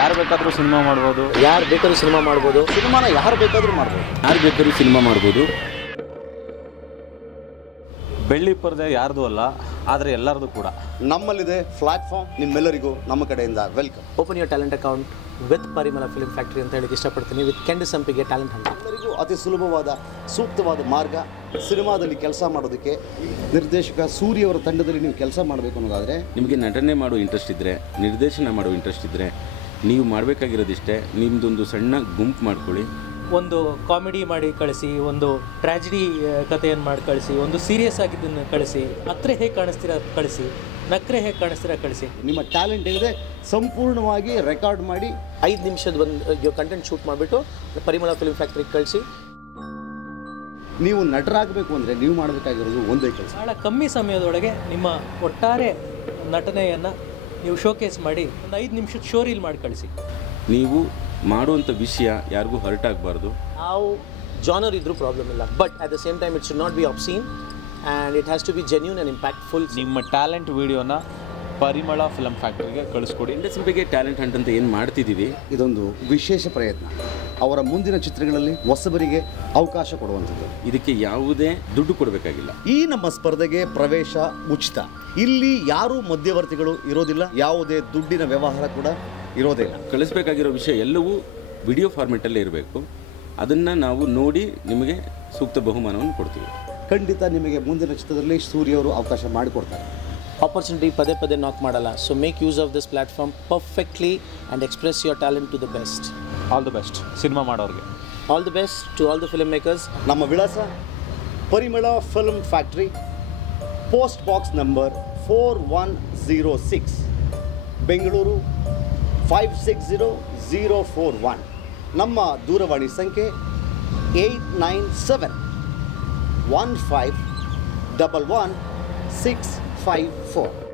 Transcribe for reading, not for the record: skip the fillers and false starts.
ಯಾರು ಬೇಕಾದರೂ ಸಿನಿಮಾ ಮಾಡ್ಬೋದು. ಯಾರು ಬೇಕಾದ್ರೂ ಸಿನಿಮಾ ಮಾಡ್ಬೋದು. ಸಿನಿಮಾನ ಯಾರು ಬೇಕಾದರೂ ಮಾಡ್ಬೋದು. ಯಾರು ಬೇಕಾದ್ರೂ ಸಿನಿಮಾ ಮಾಡ್ಬೋದು. ಬೆಳ್ಳಿ ಪರದೆ ಯಾರ್ದು ಅಲ್ಲ, ಆದರೆ ಎಲ್ಲರದು ಕೂಡ. ನಮ್ಮಲ್ಲಿದೆ ಪ್ಲಾಟ್ಫಾರ್ಮ್. ನಿಮ್ಮೆಲ್ಲರಿಗೂ ನಮ್ಮ ಕಡೆಯಿಂದ welcome. Open your talent account with ಪರಿಮಳ ಫಿಲ್ಮ್ ಫ್ಯಾಕ್ಟ್ರಿ ಅಂತ ಹೇಳಿಕ್ಕೆ ಇಷ್ಟಪಡ್ತೀನಿ. ವಿತ್ ಕೆಂಡು ಸಂಪಿಗೆ ಟ್ಯಾಲೆಂಟ್ ಹಂಟ್. ಎಲ್ಲರಿಗೂ ಅತಿ ಸುಲಭವಾದ ಸೂಕ್ತವಾದ ಮಾರ್ಗ ಸಿನಿಮಾದಲ್ಲಿ ಕೆಲಸ ಮಾಡೋದಕ್ಕೆ. ನಿರ್ದೇಶಕ ಸೂರ್ಯ ಅವರ ತಂಡದಲ್ಲಿ ನೀವು ಕೆಲಸ ಮಾಡಬೇಕು ಅನ್ನೋದಾದರೆ, ನಿಮಗೆ ನಟನೆ ಮಾಡೋ ಇಂಟ್ರೆಸ್ಟ್ ಇದ್ದರೆ, ನಿರ್ದೇಶನ ಮಾಡೋ ಇಂಟ್ರೆಸ್ಟ್ ಇದ್ದರೆ, ನೀವು ಮಾಡಬೇಕಾಗಿರೋದಿಷ್ಟೇ, ನಿಮ್ಮದೊಂದು ಸಣ್ಣ ಗುಂಪು ಮಾಡ್ಕೊಳ್ಳಿ. ಒಂದು ಕಾಮಿಡಿ ಮಾಡಿ ಕಳಿಸಿ, ಒಂದು ಟ್ರ್ಯಾಜಿಡಿ ಕಥೆಯನ್ನು ಮಾಡಿ ಕಳಿಸಿ, ಒಂದು ಸೀರಿಯಸ್ ಆಗಿದ್ದನ್ನು ಕಳಿಸಿ, ಹತ್ರ ಹೇಗೆ ಕಾಣಿಸ್ತೀರ ಕಳಿಸಿ, ನಕ್ರೆ ಹೇಗೆ ಕಾಣಿಸ್ತೀರ ಕಳಿಸಿ. ನಿಮ್ಮ ಟ್ಯಾಲೆಂಟ್ ಏನಿದೆ ಸಂಪೂರ್ಣವಾಗಿ ರೆಕಾರ್ಡ್ ಮಾಡಿ 5 ನಿಮಿಷದ ಒಂದು ಕಂಟೆಂಟ್ ಶೂಟ್ ಮಾಡಿಬಿಟ್ಟು ಪರಿಮಳ ಫಿಲ್ಮ್ ಫ್ಯಾಕ್ಟ್ರಿಗೆ ಕಳಿಸಿ. ನೀವು ನಟರಾಗಬೇಕು ಅಂದರೆ ನೀವು ಮಾಡಬೇಕಾಗಿರೋದು ಒಂದೇ ಕೆಲಸ. ಭಾಳ ಕಮ್ಮಿ ಸಮಯದೊಳಗೆ ನಿಮ್ಮ ಒಟ್ಟಾರೆ ನಟನೆಯನ್ನು ನೀವು ಶೋಕೇಸ್ ಮಾಡಿ ಒಂದು 5 ನಿಮಿಷದ ಶೋ ರೀಲ್ ಮಾಡಿ ಕಳಿಸಿ. ನೀವು ಮಾಡುವಂಥ ವಿಷಯ ಯಾರಿಗೂ ಹರ್ಟ್ ಆಗಬಾರ್ದು. ನಾವು ಜಾನರ್ ಇದ್ರೂ ಪ್ರಾಬ್ಲಮ್ ಇಲ್ಲ, but at the same time it should not be obscene and it has to be genuine and impactful. ನಿಮ್ಮ ಟ್ಯಾಲೆಂಟ್ ವಿಡಿಯೋನ ಪರಿಮಳ ಫಿಲಮ್ ಫ್ಯಾಕ್ಟ್ರಿಗೆ ಕಳಿಸ್ಕೊಡಿ. ಇಂಡಸ್ಟ್ರಿಗೆ ಟ್ಯಾಲೆಂಟ್ ಹಂಟ್ ಅಂತ ಏನು ಮಾಡ್ತಿದ್ದೀವಿ, ಇದೊಂದು ವಿಶೇಷ ಪ್ರಯತ್ನ. ಅವರ ಮುಂದಿನ ಚಿತ್ರಗಳಲ್ಲಿ ಹೊಸಬರಿಗೆ ಅವಕಾಶ ಕೊಡುವಂಥದ್ದು. ಇದಕ್ಕೆ ಯಾವುದೇ ದುಡ್ಡು ಕೊಡಬೇಕಾಗಿಲ್ಲ. ಈ ನಮ್ಮ ಸ್ಪರ್ಧೆಗೆ ಪ್ರವೇಶ ಉಚಿತ. ಇಲ್ಲಿ ಯಾರೂ ಮಧ್ಯವರ್ತಿಗಳು ಇರೋದಿಲ್ಲ, ಯಾವುದೇ ದುಡ್ಡಿನ ವ್ಯವಹಾರ ಕೂಡ ಇರೋದೇ ಇಲ್ಲ. ಕಳಿಸ್ಬೇಕಾಗಿರೋ ವಿಷಯ ಎಲ್ಲವೂ ವಿಡಿಯೋ ಫಾರ್ಮೆಟಲ್ಲೇ ಇರಬೇಕು. ಅದನ್ನು ನಾವು ನೋಡಿ ನಿಮಗೆ ಸೂಕ್ತ ಬಹುಮಾನವನ್ನು ಕೊಡ್ತೀವಿ. ಖಂಡಿತ ನಿಮಗೆ ಮುಂದಿನ ಚಿತ್ರದಲ್ಲಿ ಸೂರ್ಯ ಅವರು ಅವಕಾಶ ಮಾಡಿಕೊಡ್ತಾರೆ. ಆಪರ್ಚುನಿಟಿ ಪದೇ ಪದೇ ನಾಕ್ ಮಾಡಲ್ಲ. So make use of this platform perfectly and express your talent to the best. All the best cinema ಮಾಡೋರಿಗೆ. All the best to all the film makers. ನಮ್ಮ ವಿಳಾಸ Parimala film factory, post box number 4106, Bengaluru 560041. ನಮ್ಮ ದೂರವಾಣಿ ಸಂಖ್ಯೆ 8971511654.